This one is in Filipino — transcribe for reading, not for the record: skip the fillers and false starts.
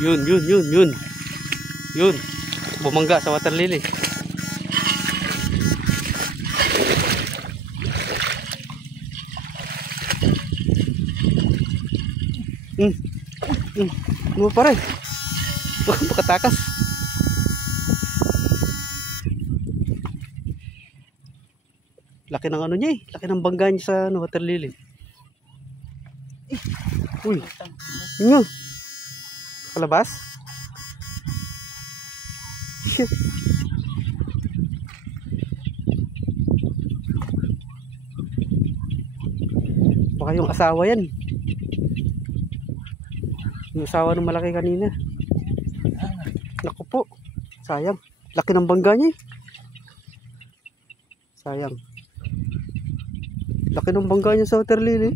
Yun, yun, yun, yun. Yun. Bumangga sa water lily. Ano pa rin? Pakatakas. Laki ng ano niya eh. Laki ng bangga niya sa water lily. Uy. Yun. Palabas. Shit. Baka yung asawa yan. Yung asawa ng malaki kanina. Naku po. Sayang. Laki ng bangga niya eh. Sayang. Laki ng bangga niya sa water lily.